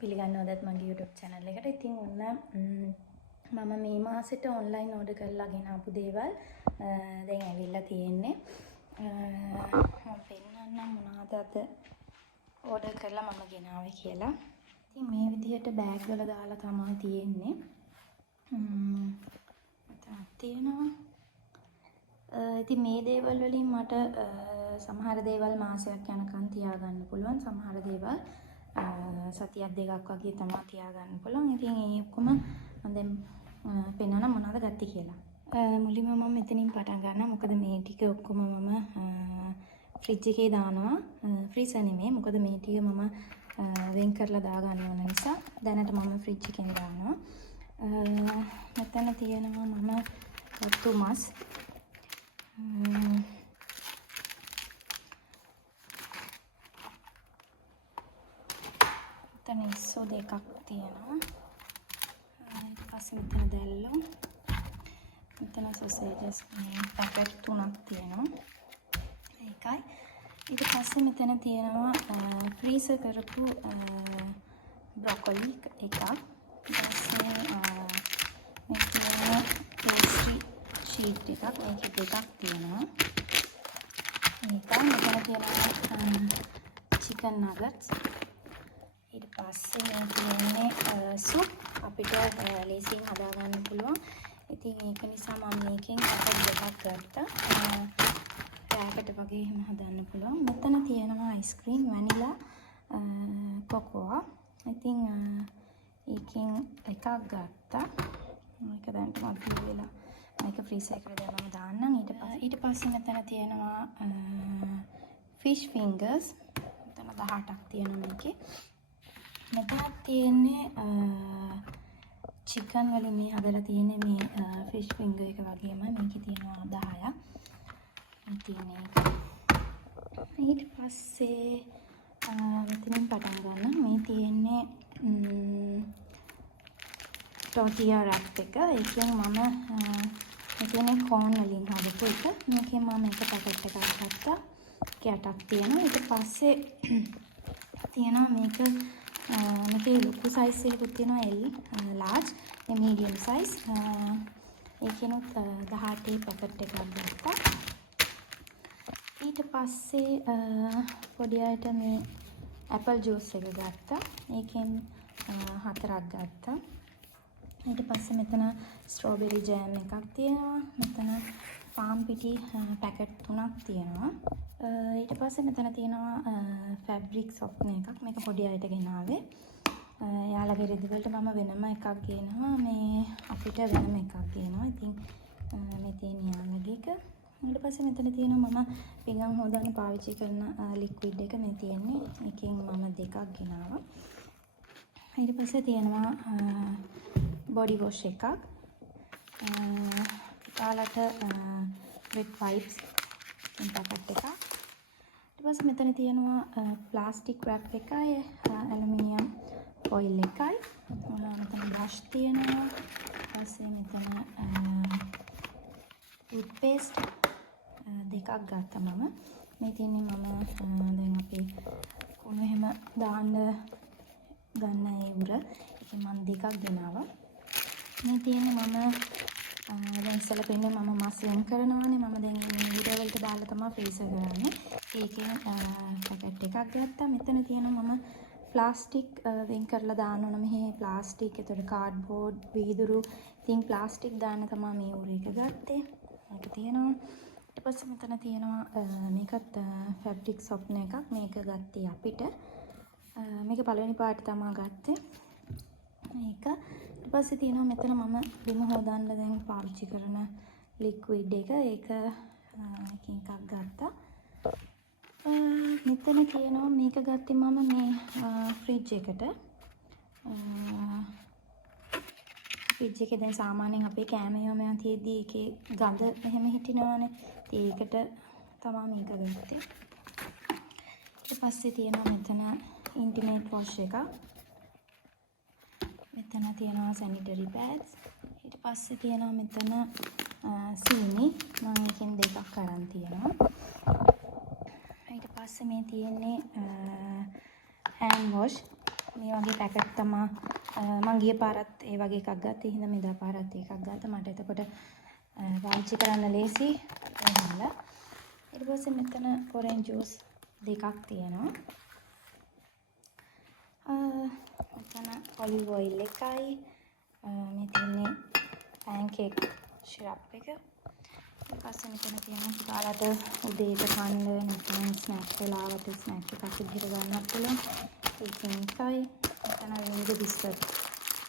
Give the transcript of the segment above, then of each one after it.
පිළිගන්නවදත් මගේ YouTube channel එකට. ඉතින් ඔන්න මම මේ මාසෙට online order කරලා ගෙන ආපු දේවල් දැන් ඇවිල්ලා තියෙන්නේ. මම පෙන්නන්නම් මොනවද අද order කරලා මම ගෙනාවේ කියලා. ඉතින් මේ විදිහට bag වල දාලා තමයි තියෙන්නේ. තියෙනවා. ඉතින් මේ දේවල් වලින් මට සමහර දේවල් මාසයක් යනකම් තියාගන්න පුළුවන්. සමහර දේවල් සතියක් දෙකක් වගේ තමයි තියාගන්න පුළුවන්. ඉතින් ඒ ඔක්කොම මම දැන් පෙන්නන මොනවද ගත්තේ කියලා. මුලින්ම මම මෙතනින් පටන් ගන්නවා. මොකද මේ ටික ඔක්කොම මම ෆ්‍රිජ් එකේ දානවා. ෆ්‍රීසර් නෙමෙයි. මොකද මේ ටික මම වෙන් කරලා දාගන්න ඕන නිසා දැනට මම ෆ්‍රිජ් එකෙන් දානවා. මෙතන තියෙනවා මම ගත්තු මස්. මෙතන ඉස්සෝ දෙකක් තියෙනවා. ඊට පස්සේ මෙතන දැල්ලෝ. මෙතන සොසේජස් මේ පැකට් 3ක් තියෙනවා. ඒකයි. ඊට පස්සේ මෙතන තියෙනවා ෆ්‍රීසර් කරපු බ්‍රොකොලි එකක්. ඊට පස්සේ මේ තියෙන පේස්ට්‍රි ෂීට් එකක්. මේක දෙකක් තියෙනවා. ඒකයි. මෙතන තියෙනවා චිකන් නගට්ස්. ඊට පස්සේ මේ තියෙන්නේ සුප් අපිට ලේසියෙන් හදා ගන්න පුළුවන්. ඉතින් ඒක නිසා මම මේකෙන් පැකට් දෙකක් ගත්තා. පැකට් වගේ එහෙම හදන්න පුළුවන්. මෙතන තියෙනවා අයිස්ක්‍රීම් වැනිලා කොකෝා. ඉතින් ඒකෙන් එකක් ගත්තා. මේක දැන් මම වෙලා මේක ෆ්‍රීසර් එකට දාලා දාන්නම්. ඊට පස්සේ මෙතන තියෙනවා ෆිෂ් ෆින්ගර්ස්. මෙතන 18ක් තියෙනවා මේකේ. මෙතන තියෙන්නේ චිකන් වලින් මේ හදලා තියෙන්නේ මේ ෆිෂ් ෆින්ගර් එක වගේම මේකේ තියෙනවා 10ක්. ඊට පස්සේ මෙතනින් පටන් ගන්න. මේ තියෙන්නේ ටෝටියා රැප් එක. ඒකෙන් මම මෙතන කෝන් වලින් හදපු එක. මේකෙන් මම එක පැකට් එකක් ගත්තා. ඒක 8ක් තියෙනවා. ඊට පස්සේ තියෙනවා මේක මේකේ ලොකු සයිස් එකකුත් තියෙනවා L large, medium size. ඒකෙනුත් 18 packet එකක් ගත්තා. ඊට පස්සේ පොඩි අයට මේ ඇපල් ජූස් එක ගත්තා. ඒකෙන් 4ක් ගත්තා. ඊට පස්සේ මෙතන ස්ට්‍රෝබෙරි ජෑම් එකක් තියෙනවා. මෙතන පාම් පිටි පැකට් 3ක් තියෙනවා. ඊට පස්සේ මෙතන තියෙනවා ෆැබ්‍රික් සොෆ්ට්නර් එකක්. මේක පොඩි අයට ගෙනාවේ. යාළුවගේ රෙදි වලට මම වෙනම එකක් ගේනවා. මේ අපිට වෙනම එකක් ගේනවා. ඉතින් මේ තියෙන යාළුවගේ එක. ඊට පස්සේ මෙතන තියෙනවා මම පිඟන් හොදන්න පාවිච්චි කරන ලික්විඩ් එක මේ තියෙන්නේ. එකෙන් මම දෙකක් ගෙනාවා. ඊට පස්සේ තියෙනවා බොඩි වොෂ් එකක්. යාළුවට වෙට් වයිප්ස් පැකට් එකක්. ඊට පස්සේ මෙතන තියෙනවා ප්ලාස්ටික් රැප් එකයි ඇලුමිනියම් ෆොයිල් එකයි. මෙතන බ්‍රෂ් තියෙනවා. ඊට පස්සේ මෙතන ටූත්පේස්ට් දෙකක් ගත්තා මම. මේ තියෙන්නේ මම දැන් අපි කුණු එහෙම දාන්න ගන්න ඒ උර. ඒකෙන් මම දෙකක් ගෙනාවා. මේ තියෙන්නේ මම දැන් ඉස්සෙල්ලා පෙන්නේ මම මස් වෙන් කරනවානේ. මම දැන් මේ උර වලට දාලා තමයි ෆ්‍රීසර් කරන්නේ. ඒකෙන් පැකට් එකක් ගත්තා. මෙතන තියෙනවා මම ප්ලාස්ටික් වෙන් කරලා දාන්න ඕන. මෙහි ප්ලාස්ටික්, ඒතර කාඩ්බෝඩ්, වීදුරු. ඉතින් ප්ලාස්ටික් දාන්න තමයි මේ උර එක ගත්තේ. මේක තියෙනවා. ඊට පස්සේ මෙතන තියෙනවා මේකත් ෆැබ්‍රික් සොෆ්ට්නර් එකක්. මේක ගත්තේ අපිට. මේක පළවෙනි පාට තමයි ගත්තේ. මේක ඊට ඊට පස්සේ තියෙනවා මෙතන මම බිම හොදන්න දැන් පාවිච්චි කරන ලික්විඩ් එක. ඒක එකකින් එකක් ගත්තා. මෙතන තියෙනවා මේක ගත්තේ මම මේ ෆ්‍රිජ් එකට. ෆ්‍රිජ් එකේ දැන් සාමාන්‍යයෙන් අපේ කෑම යම තියෙද්දි ඒකේ ගඳ එහෙම හිටිනවනේ. ඒකට තමයි මේක ගත්තේ. ඊට පස්සේ තියෙනවා මෙතන ඉන්ටිමේට් වොෂ් එකක්. මෙතන තියෙනවා සැනිටරි පෑඩ්ස්. ඊට පස්සේ තියෙනවා මෙතන සීනි. මම එකෙන් දෙකක් අරන් තියෙනවා. ඊට පස්සේ මේ තියෙන්නේ හෑන්ඩ් වොෂ්. මේ වගේ පැකට් තමයි මම ගිය පාරත් ඒ වගේ එකක් ගත්තා. ඒ හින්දා මෙදා පාරත් එකක් ගත්තා. මට එතකොට පාවිච්චි කරන්න ලේසි. ඒ හින්දා. ඊට පස්සේ මෙතන ඔරෙන්ජ් ජූස් දෙකක් තියෙනවා. මෙතන ඔලිව් ඔයිල් එකයි. මේ තියෙන්නේ පැන්කේක් සිරප් එක. ඊට පස්සේ මෙතන තියෙනවා පුතාලට උදේට කන්න නැත්නම් ස්නැක් වෙලාවට ස්නැක් එකක් විදිහට ගන්නත් පුළුවන්. ඒකෙන් එකයි. මෙතන වින්ද බිස්කට්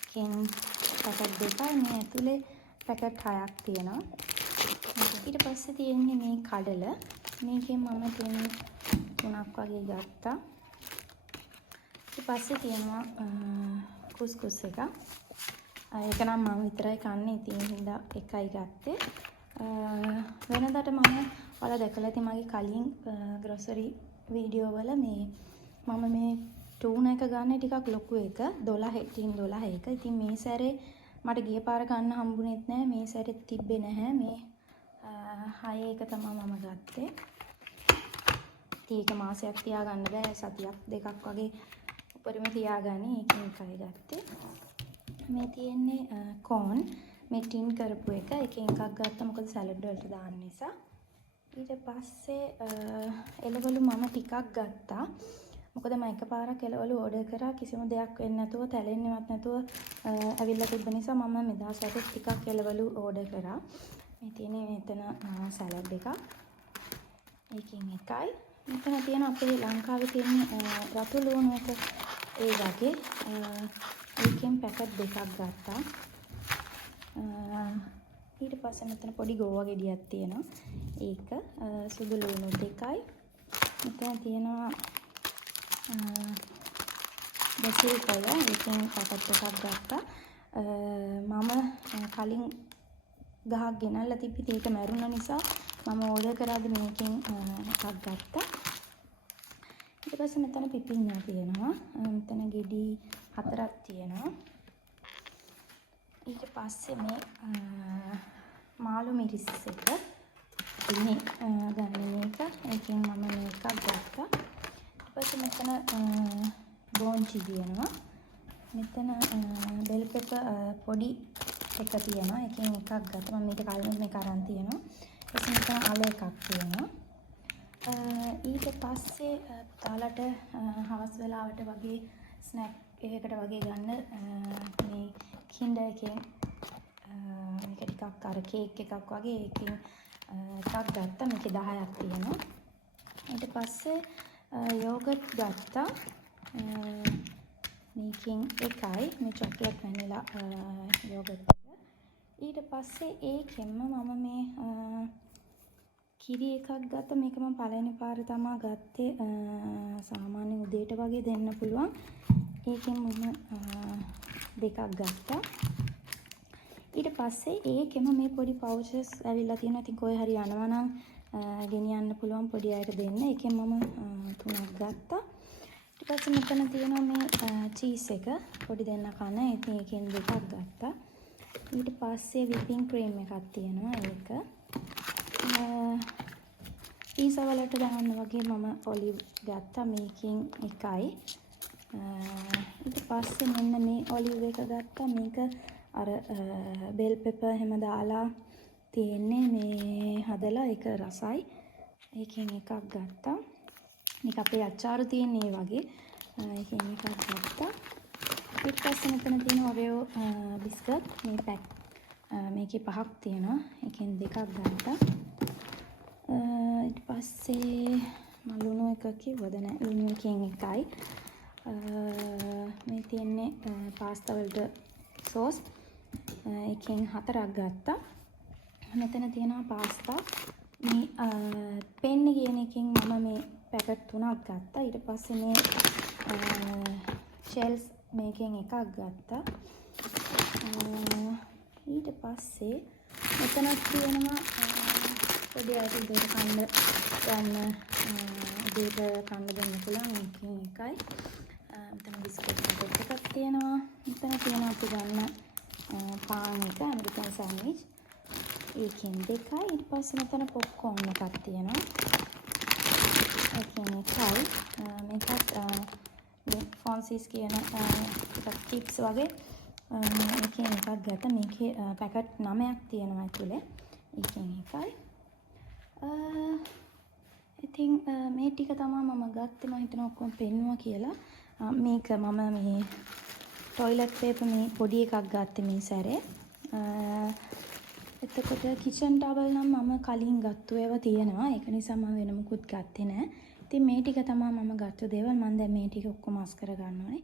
එකෙන් පැකට් දෙකයි. මේ ඇතුලේ පැකට් 6ක් තියෙනවා. ඊට පස්සේ තියෙන්නේ මේ කඩල. මේකෙන් මම ටින් 3ක් වගේ ගත්තා. ඊට පස්සේ තියෙනවා කුස්කුස් එක. ඒක නම් මම විතරයි කන්නේ. ඉතින් හින්දා එකයි ගත්තේ. වෙනදාට මම ඔයාලා දැකලා ඇති මගේ කලින් ග්‍රොසරි වීඩියෝ වල මම මේ ටූන එක ගන්න ටිකක් ලොකු එක 12 ටින් 12 එක. ඉතින් මේ සැරේ මට ගිය පාර ගන්න හම්බුනේත් නැහැ. මේ සැරේ තිබ්බේ නැහැ. මේ 6 එක තමයි මම ගත්තේ. ඒක මාසයක් තියාගන්න බෑ. සතියක් දෙකක් වගේ උඩරිම තියාගන්නේ. ඒකෙන් එකයි ගත්තේ. මේ තියෙන්නේ කෝන්. මේ ටින් කරපු එක. එකෙන් එකක් ගත්තා මොකද සැලඩ් වලට දාන්න නිසා. ඊට පස්සේ එළවලු මම ටිකක් ගත්තා. මොකද මම එකපාරක් එළවලු ඕඩර් කරා කිසිම දෙයක් වෙන්නේ නැතුව තැලෙන්නේවත් නැතුව ඇවිල්ලා තිබ්බ නිසා මම මෙදා සැරේ ටිකක් එළවලු ඕඩර් කරා. මේ තියෙන්නේ මෙතන සැලඩ් එකක්. ඒකෙන් එකයි. මෙතන තියෙන අපේ ලංකාවේ තියෙන රතු ලුණු එක ඒ වගේ ඒකෙන් පැකට් දෙකක් ගත්තා. ඊට පස්සේ මෙතන පොඩි ගෝවා ගෙඩියක් තියෙනවා. ඒක සුදු ලුණු දෙකයි. මෙතන තියෙනවා බැසිල් කොළ. ඒකෙන් පැකට් එකක් ගත්තා. මම කලින් ගහක් ගෙනල්ලා තිබ්බිත් ඒක මැරුණ නිසා මම ඕඩර් කරාද මේකෙන් එකක් ගත්තා. ඊට පස්සේ මෙතන පිපිඤ්ඤා තියෙනවා. මෙතන ගෙඩි 4ක් තියෙනවා. ඊට පස්සේ මේ මාළු මිරිස් එක ඉන්නේ ගන්න මේක. ඒකෙන් මම මේකක් ගත්තා. ඊට පස්සේ මෙතන බෝන්චි තියෙනවා. මෙතන බෙල් පෙපර් පොඩි එක තියෙනවා. ඒකෙන් එකක් ගත්තා. මම මේක කලින් මේක අරන් තියෙනවා. ඊට මෙතන අල එකක් තියෙනවා. ඊට පස්සේ තාලට හවස් වෙලාවට වගේ ස්නැක් එකකට වගේ ගන්න මේ කින්ඩර් එකෙන් මේක ටිකක් අර කේක් එකක් වගේ ඒකෙන් එකක් ගත්තා. මේකේ 10ක් තියෙනවා. ඊට පස්සේ යෝගට් ගත්තා. මේකෙන් එකයි මේ චොක්ලට් වැනිලා යෝගට් එක. ඊට පස්සේ ඒකෙන්ම මම මේ කිරි එකක් ගත්තා. මේක මම පළවෙනි පාර තමයි ගත්තේ. සාමාන්‍ය උදේට වගේ දෙන්න පුළුවන්. ඒකෙන් මම දෙකක් ගත්තා. ඊට පස්සේ ඒකෙම මේ පොඩි පවුචස් ඇවිල්ලා තියෙනවා. ඉතින් කොහේ හරි යනවා නම් ගෙනියන්න පුළුවන් පොඩි අයට දෙන්න. ඒකෙන් මම 3ක් ගත්තා. ඊට පස්සේ මෙතන තියෙනවා මේ චීස් එක පොඩි දෙන්න කන. ඉතින් ඒකෙන් දෙකක් ගත්තා. ඊට පස්සේ විපින් ක්‍රීම් එකක් තියෙනවා. ඒක පීසා වලට දාන්න වගේ මම ඔලිව් ගත්තා. මේකෙන් එකයි. ඊට පස්සේ මෙන්න මේ ඔලිව් එක ගත්තා. මේක අර බෙල් පෙපර් එහෙම දාලා තියෙන්නේ මේ හදලා ඒක රසයි. ඒකෙන් එකක් ගත්තා. මේක අපේ අච්චාරු තියෙන්නේ ඒ වගේ. ඒකෙන් එකක් ගත්තා. ඊට පස්සේ මෙතන තියෙන ඔරෙෝ බිස්කට් මේ පැක් මේකේ 5ක් තියෙනවා. ඒකෙන් දෙකක් ගත්තා. ඊට පස්සේ මම ලුණු එක කිව්වද නැහැ. ලුණු එකෙන් එකයි. මේ තියෙන්නේ පාස්තා වලට සෝස්. එකෙන් 4ක් ගත්තා. මෙතන තියෙනවා පාස්තා. මේ පෙන්න කියන එකෙන් මම මේ පැකට් 3ක් ගත්තා. ඊට පස්සේ මේ ෂෙල්ස් මේකෙන් එකක් ගත්තා. ඊට පස්සේ මෙතනක් තියෙනවා පොඩි අයට දෙන්න කන්න ගන්න දෙයට කන්න දෙන්න පුළුවන් එකකින් එකයි. මෙතන බිස්කට් පැකට් එකක් තියෙනවා. මෙතන තියෙනවා අපි ගන්න පාන් එක ඇමරිකන් සෑන්ඩ්විච්. ඒකෙන් 2යි. ඊට පස්සේ මෙතන පොප්කෝර්න් එකක් තියෙනවා. ඒකෙන් 1යි. මේකත් මේ ෆොන්සිස් කියන ටිප්ස් වගේ ඒකෙන් එකක් ගත්තා. මේකේ පැකට් 9ක් තියෙනවා ඇතුලේ. ඒකෙන් 1යි. ඉතින් මේ ටික තමයි මම ගත්තේ. මම හිතනවා ඔක්කොම පෙන්නුවා කියලා. මේක මම මේ ටොයිලට් පේපර් මේ පොඩි එකක් ගත්තේ මේ සැරේ. එතකොට කිචන් ටවල් නම් මම කලින් ගත්තු ඒවා තියෙනවා. ඒක නිසා මම වෙන මොකුත් ගත්තේ නැහැ. ඉතින් මේ ටික තමයි මම ගත්ත දේවල්. මම දැන් මේ ටික ඔක්කොම අස් කර ගන්න ඕනේ.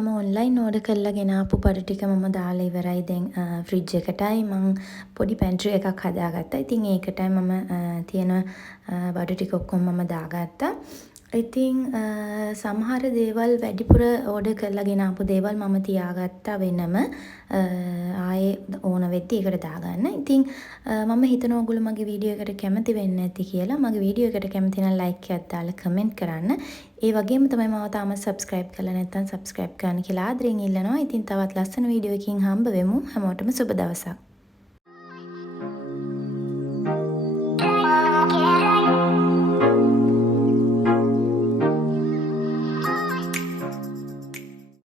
මම ඔන්ලයින් ඕඩර් කරලා ගෙනාපු බඩු ටික මම දාලා ඉවරයි. දැන් ෆ්‍රිජ් එකටයි මම පොඩි පැන්ට්‍රි එකක් හදාගත්තා. ඉතින් ඒකටයි මම තියෙන බඩු ටික ඔක්කොම මම දාගත්තා. ඉතින් සමහර දේවල් වැඩිපුර ඕඩර් කරලා ගෙනාපු දේවල් මම තියාගත්තා වෙනම. ආයේ ඕන වෙද්දි ඒකට දාගන්න. ඉතින් මම හිතනවා ඔයගොල්ලෝ මගේ වීඩියෝ එකට කැමති වෙන්නේ නැති කියලා. මගේ වීඩියෝ එකට කැමති නම් ලයික් එකක් දාලා කමෙන්ට් කරන්න. ඒ වගේම තමයි මම තාම සබ්ස්ක්‍රයිබ් කරලා නැත්නම් සබ්ස්ක්‍රයිබ් කරන්න කියලා ආදරෙන් ඉල්ලනවා. ඉතින් තවත් ලස්සන වීඩියෝ එකකින් හම්බ වෙමු. හැමෝටම සුබ දවසක්.